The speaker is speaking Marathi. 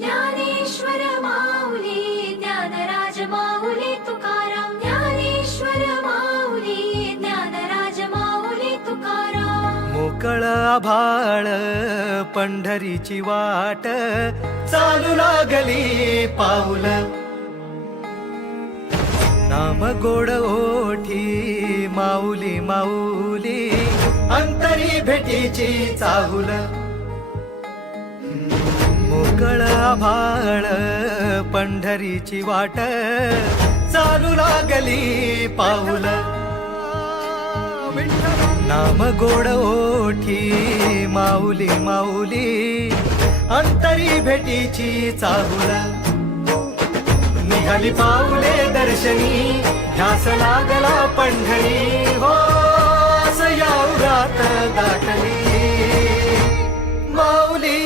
ज्ञानेश्वर माऊली ज्ञानराज माऊली तुकाराम ज्ञानेश्वर माऊली ज्ञानराज माऊली तुकाराम मोकळ आभाळ पंढरीची वाट चालू लागली पाऊल नाम गोड ओठी माऊली माऊली अंतरी भेटीची चाहुल मोकळ आभाळ पंढरीची वाट चालू लागली पाऊल नाम गोड ओठी माऊली माऊली अंतरी भेटीची चाहुल निघाली पाऊले दर्शनी ध्यास लागला पंढरी हो याउरात गाठली माऊली